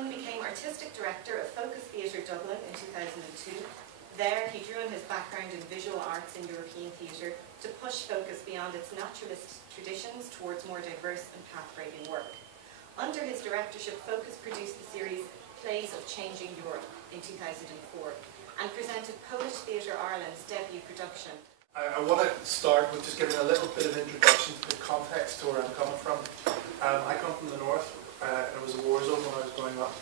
Devlin became Artistic Director of Focus Theatre Dublin in 2002. There, he drew on his background in visual arts in European theatre to push Focus beyond its naturalist traditions towards more diverse and path-breaking work. Under his directorship, Focus produced the series Plays of Changing Europe in 2004 and presented Polish Theatre Ireland's debut production. I want to start with just giving a little bit of introduction to the context to where I'm coming from. I come from the north. It was a war zone when I was growing up.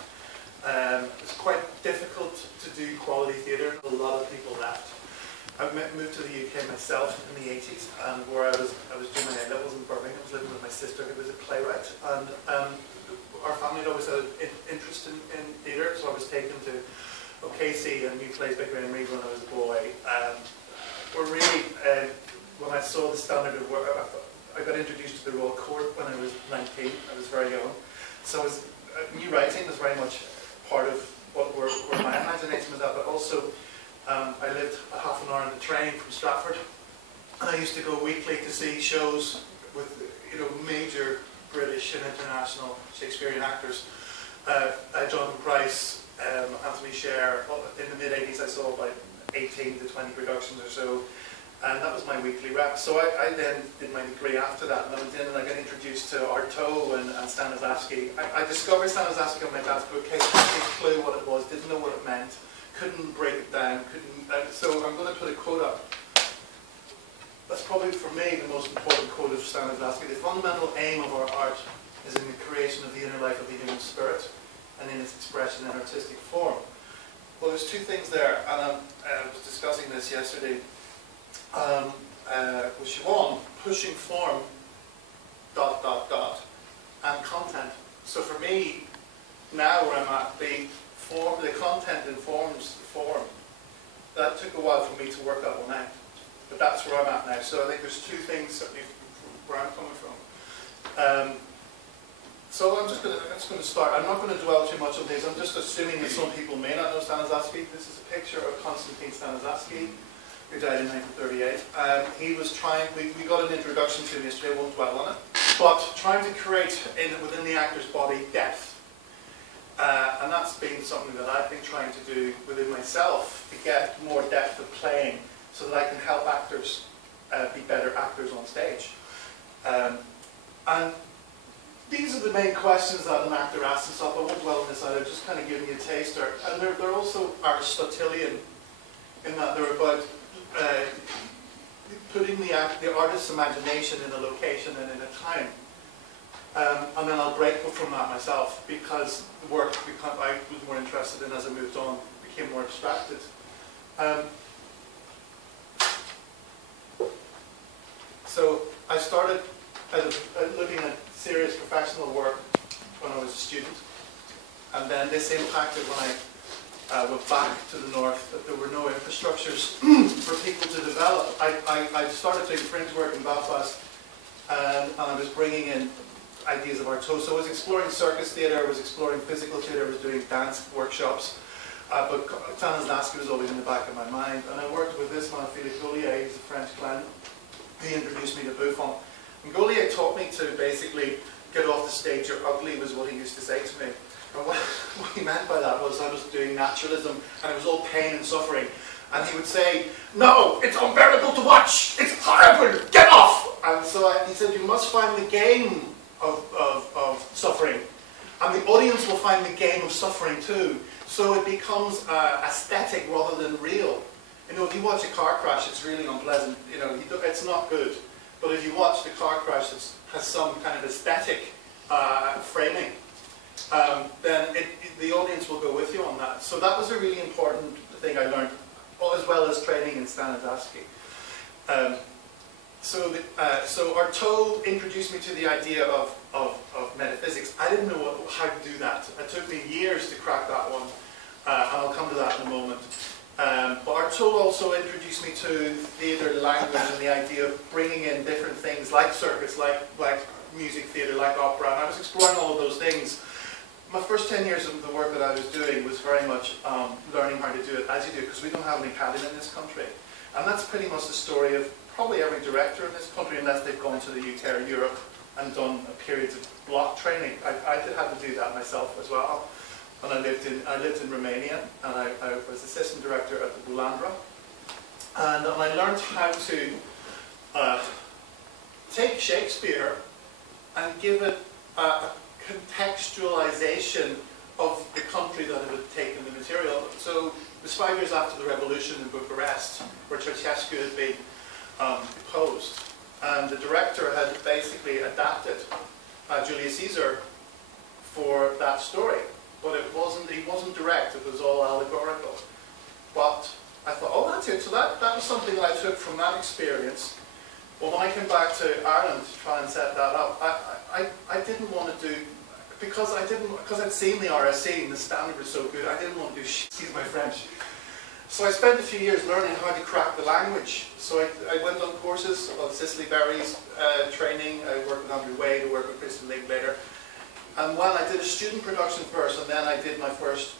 It's quite difficult to do quality theatre. A lot of people left. I moved to the UK myself in the 80s, and where I was doing my A-levels in Birmingham. I was living with my sister, who was a playwright, and our family had always had an interest in theatre, so I was taken to O'Casey and new plays by Graham Reed when I was a boy. When I saw the standard of work, I got introduced to the Royal Court when I was 19. I was very young. So new writing was very much part of where my imagination was at, but also I lived a half an hour on the train from Stratford, and I used to go weekly to see shows with major British and international Shakespearean actors. Devlin Price, Anthony Sher. In the mid-80s I saw about 18 to 20 productions or so, and that was my weekly rep. So I then did my degree after that, and I went in and I got introduced to Artaud and Stanislavski. I discovered Stanislavski on my dad's bookcase, didn't have a clue what it was, didn't know what it meant, couldn't break it down, so I'm going to put a quote up. That's probably for me the most important quote of Stanislavski. The fundamental aim of our art is in the creation of the inner life of the human spirit and in its expression in artistic form. Well, there's two things there, and I was discussing this yesterday with Siobhan, pushing form, ... and content. So for me, now where I'm at, the content informs the form. That took a while for me to work that one out, but that's where I'm at now. So I think there's two things certainly where I'm coming from. So I'm just going to start. I'm not going to dwell too much on this. I'm just assuming that some people may not know Stanislavski. This is a picture of Konstantin Stanislavski, who died in 1938. He was trying, we got an introduction to him yesterday, I won't dwell on it, but trying to create within the actor's body depth. And that's been something that I've been trying to do within myself, to get more depth of playing so that I can help actors be better actors on stage. And these are the main questions that an actor asks himself. I won't dwell on this either, just kind of giving you a taster. And they're also Aristotelian in that they're about putting the artist's imagination in a location and in a time. And then I'll break from that myself, because the work I was more interested in as I moved on became more abstracted. So I started looking at serious professional work when I was a student, and then this impacted when I went back to the north, that there were no infrastructures for people to develop. I started doing fringe work in Belfast, and I was bringing in ideas of Artaud. So I was exploring circus theatre, I was exploring physical theatre, I was doing dance workshops, but Stanislavski was always in the back of my mind. And I worked with this man, Philippe Gaulier, he's a French clown. He introduced me to Buffon. And Gaulier taught me to basically get off the stage, you're ugly, was what he used to say to me. And what he meant by that was I was doing naturalism, and it was all pain and suffering. And he would say, no, it's unbearable to watch, it's horrible, get off! And so he said, you must find the game of suffering, and the audience will find the game of suffering too. So it becomes aesthetic rather than real. If you watch a car crash, it's really unpleasant. It's not good. But if you watch the car crash that has some kind of aesthetic framing, then the audience will go with you on that. So that was a really important thing I learned, as well as training in Stanislavski. So Artaud introduced me to the idea of metaphysics. I didn't know how to do that. It took me years to crack that one, and I'll come to that in a moment. But Artaud also introduced me to theatre language and the idea of bringing in different things like circus, like music theatre, like opera, and I was exploring all of those things. My first 10 years of the work that I was doing was very much learning how to do it as you do, because we don't have an academy in this country. And that's pretty much the story of probably every director in this country, unless they've gone to the UK or Europe and done periods of block training. I did have to do that myself as well. and I lived in Romania, and I was assistant director at the Bulandra, and I learned how to take Shakespeare and give it a contextualization of the country that it had taken the material. So it was 5 years after the revolution in Bucharest, where Ceausescu had been deposed, and the director had basically adapted Julius Caesar for that story, but he wasn't direct, it was all allegorical. But I thought, oh, that's it. So that was something that I took from that experience. Well, when I came back to Ireland to try and set that up, I didn't want to do, because I'd seen the RSC and the standard was so good, I didn't want to do excuse my French. So I spent a few years learning how to crack the language. So I went on courses on Cicely Berry's training. I worked with Andrew Wade, I worked with Kristen Linklater. And when I did a student production first, and then I did my first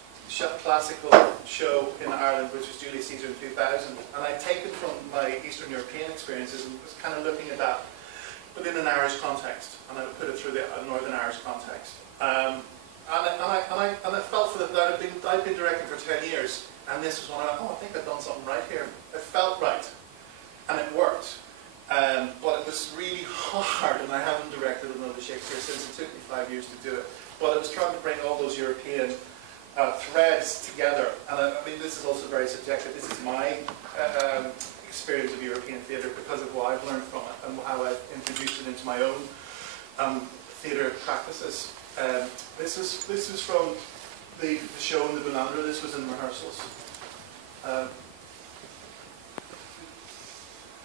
classical show in Ireland, which was Julius Caesar in 2000. And I'd taken from my Eastern European experiences and was kind of looking at that within an Irish context, and I put it through the Northern Irish context. And I felt for that I'd been directing for 10 years, and this was when I went, oh, I think I've done something right here. It felt right, and it worked. But it was really hard, and I haven't directed another Shakespeare since. It took me 5 years to do it. But I was trying to bring all those European threads together, and I mean, this is also very subjective. This is my experience of European theatre because of what I've learned from it and how I've introduced it into my own theatre practices. This is from the show in the Bulandra. This was in rehearsals.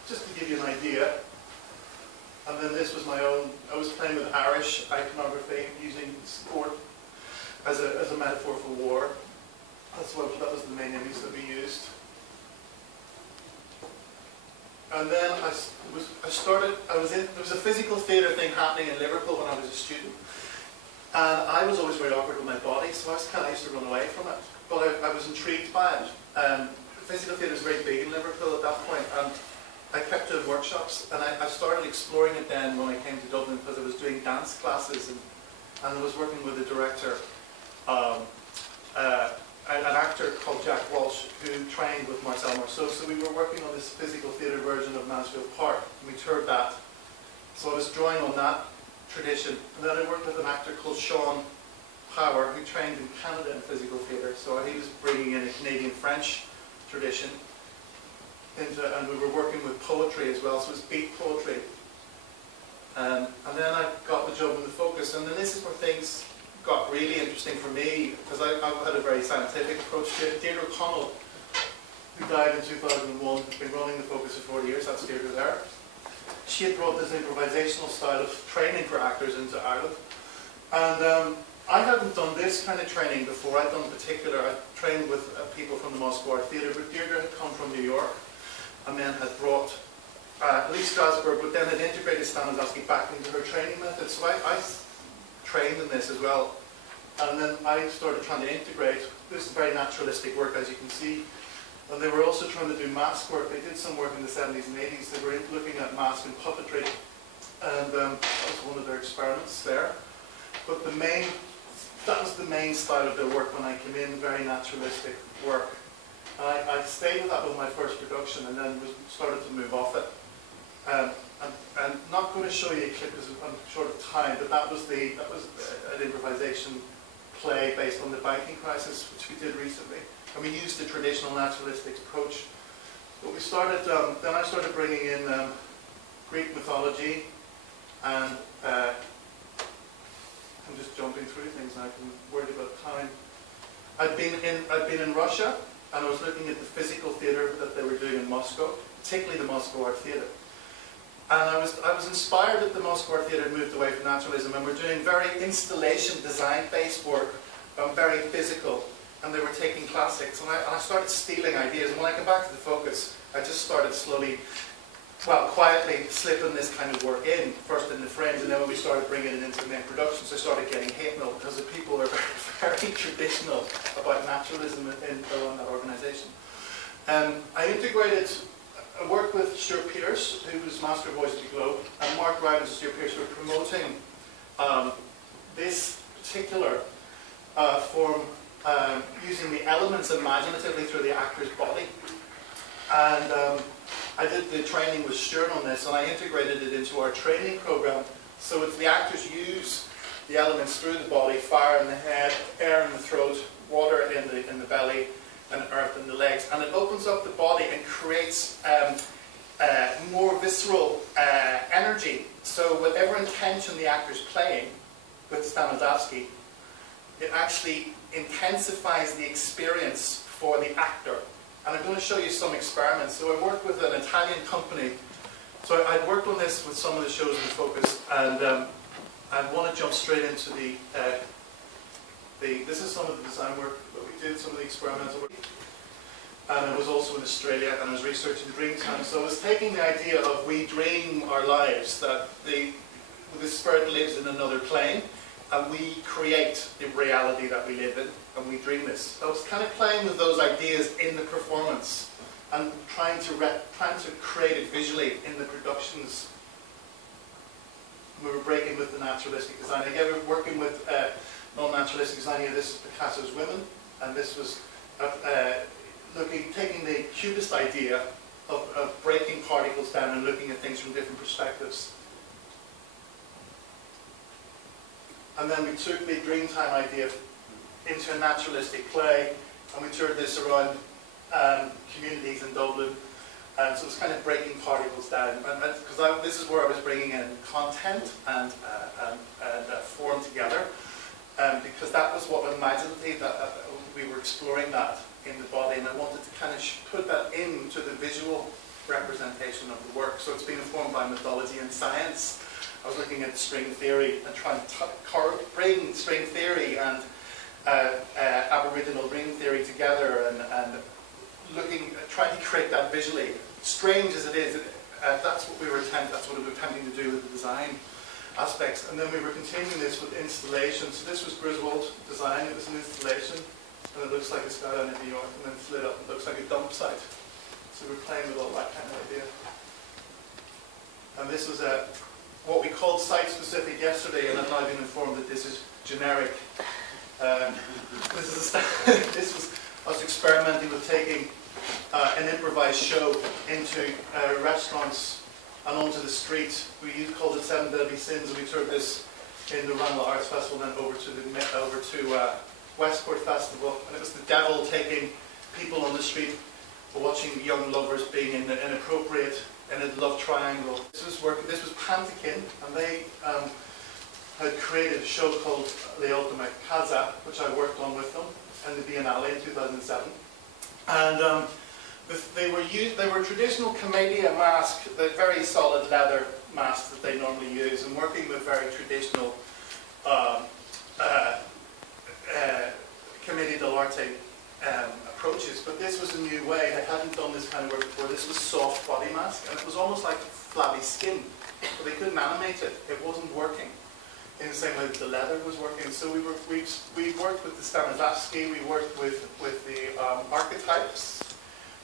Just to give you an idea. And then this was my own. I was playing with Irish iconography, using sport as a metaphor for war. That was the main image that we used. And then there was a physical theatre thing happening in Liverpool when I was a student. And I was always very awkward with my body, so I used to run away from it. But I was intrigued by it. Physical theatre was very big in Liverpool at that point, and I kept doing workshops, and I started exploring it then when I came to Dublin, because I was doing dance classes, and I was working with a director, an actor called Jack Walsh, who trained with Marcel Marceau. So we were working on this physical theatre version of Mansfield Park, and we toured that. So I was drawing on that tradition. And then I worked with an actor called Sean Power, who trained in Canada in physical theatre. So he was bringing in a Canadian-French tradition. And we were working with poetry as well, so it was beat poetry. And then I got the job in the Focus, and then this is where things got really interesting for me, because I had a very scientific approach to it. Deirdre O'Connell, who died in 2001, has been running the Focus for 40 years, that's Deirdre there. She had brought this improvisational style of training for actors into Ireland. And I hadn't done this kind of training before. I trained with people from the Moscow Art Theatre, but Deirdre had come from New York, and then had brought Lee Strasberg, but then had integrated Stanislavski back into her training method. So I trained in this as well. And then I started trying to integrate this very naturalistic work, as you can see. And they were also trying to do mask work. They did some work in the 70s and 80s. They were looking at mask and puppetry. And that was one of their experiments there. But that was the main style of their work when I came in, very naturalistic work. And I stayed with that with my first production, and then started to move off it. I'm not going to show you a clip because I'm short of time, but that was an improvisation play based on the banking crisis, which we did recently. And we used the traditional naturalistic approach. But we started, then I started bringing in Greek mythology, and I'm just jumping through things now, I'm worried about time. I'd been in Russia, and I was looking at the physical theatre that they were doing in Moscow, particularly the Moscow Art Theatre. And I was inspired that the Moscow Art Theatre moved away from naturalism, and we're doing very installation design-based work, very physical, and they were taking classics. And I started stealing ideas, and when I came back to the Focus, I just started slowly, quietly slipping this kind of work in, first in the frames, and then when we started bringing it into the main productions, I started getting hate mail because the people are very, very traditional about naturalism in that organisation. I integrated. I worked with Stuart Peters, who was Master of Voice of the Globe, and Mark Ryan and Stuart Peters were promoting this particular form using the elements imaginatively through the actor's body. And I did the training with Stuart on this, and I integrated it into our training program. So it's the actors use the elements through the body: fire in the head, air in the throat, water in the belly, and earth in the legs. And it opens up the body and creates more visceral energy. So whatever intention the actor's playing with Stanislavski, it actually intensifies the experience for the actor. And I'm going to show you some experiments. So I worked with an Italian company. So I'd worked on this with some of the shows in Focus, and I want to jump straight into this is some of the design work that we did, some of the experimental work. And I was also in Australia, and I was researching dream time. So I was taking the idea of we dream our lives, that the spirit lives in another plane, and we create the reality that we live in, and we dream this. So I was kind of playing with those ideas in the performance, and trying to create it visually in the productions. We were breaking with the naturalistic design. Again, we were working with non-naturalistic design here. This is Picasso's Women, and this was taking the cubist idea of breaking particles down and looking at things from different perspectives. And then we took the Dreamtime idea into a naturalistic play, and we toured this around communities in Dublin. And so it's kind of breaking particles down. Because this is where I was bringing in content and form together. Because that was what imaginative, we were exploring that in the body, and I wanted to kind of put that into the visual representation of the work. So it's been informed by mythology and science. I was looking at string theory and trying to bring string theory and Aboriginal dream theory together, and trying to create that visually. Strange as it is, that's what we were attempting to do with the design aspects. And then we were continuing this with installation. So this was Griswold's design. It was an installation, and it looks like a skyline in New York, and then it's lit up. It looks like a dump site. So we're playing with all that kind of idea. And this was what we called site-specific yesterday, and I've now been informed that this is generic. I was experimenting with taking an improvised show into restaurants and onto the street. We called it Seven Deadly Sins, and we toured this in the Randall Arts Festival, and then over to Westport Festival. And it was the devil taking people on the street, watching young lovers being inappropriate in a love triangle. This was Pantekin, and they had created a show called The Ultimate Casa, which I worked on with them in the Biennale in 2007. And they were traditional commedia masks, the very solid leather masks that they normally use, and working with very traditional commedia dell'arte approaches. But this was a new way. I hadn't done this kind of work before. This was soft body mask, and it was almost like flabby skin, but they couldn't animate it. It wasn't working in the same way that the leather was working. So we worked with the Stanislavski, we worked with the archetypes,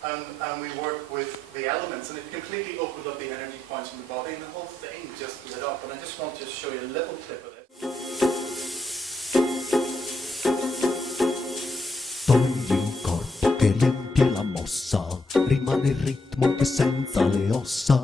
and we worked with the elements, and it completely opened up the energy points in the body, and the whole thing just lit up. And I just want to show you a little clip of it. Togli un corpo che riempie la mossa, rimane il ritmo che senza le ossa,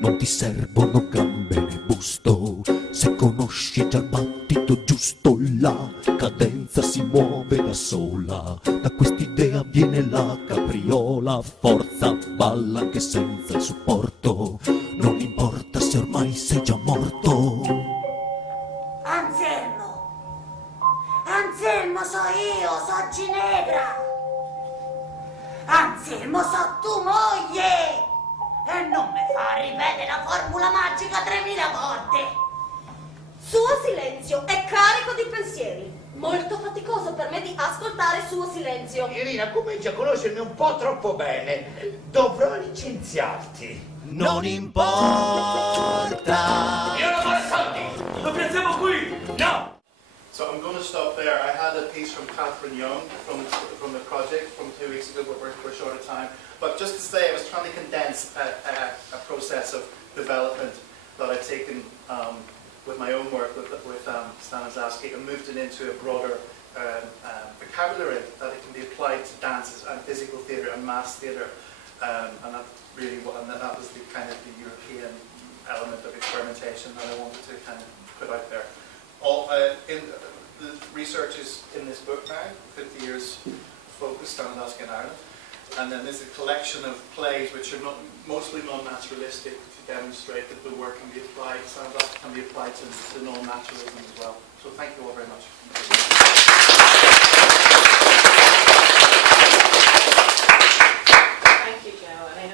non ti servono gambe né busto, se conosci già il battito giusto, la cadenza si muove da sola, da quest'idea viene la capriola, forza balla anche senza il supporto, non importa se ormai sei già morto. Anselmo so io, so Ginegra. Anselmo so tu moglie. E non mi fa ripetere la formula magica 3000 volte. Suo silenzio è carico di pensieri. Molto faticoso per me di ascoltare suo silenzio. Irina, cominci a conoscermi un po' troppo bene. Dovrò licenziarti. Non importa. Io non ho soldi. Lo piazziamo qui. No. So I'm going to stop there. I had a piece from Catherine Young from the project from 2 weeks ago, but we're short of time. But just to say, I was trying to condense a process of development that I've taken with my own work with Stanislavski and moved it into a broader vocabulary. vocabulary, that it can be applied to dances and physical theatre and mass theatre, and that really, and that was the kind of the European element of experimentation that I wanted to kind of put out there. The research is in this book now, 50 years focused on Stanislavski in Ireland, and then there's a collection of plays which are mostly non-naturalistic to demonstrate that the work can be applied, Stanislavski can be applied to non-naturalism as well. So thank you all very much.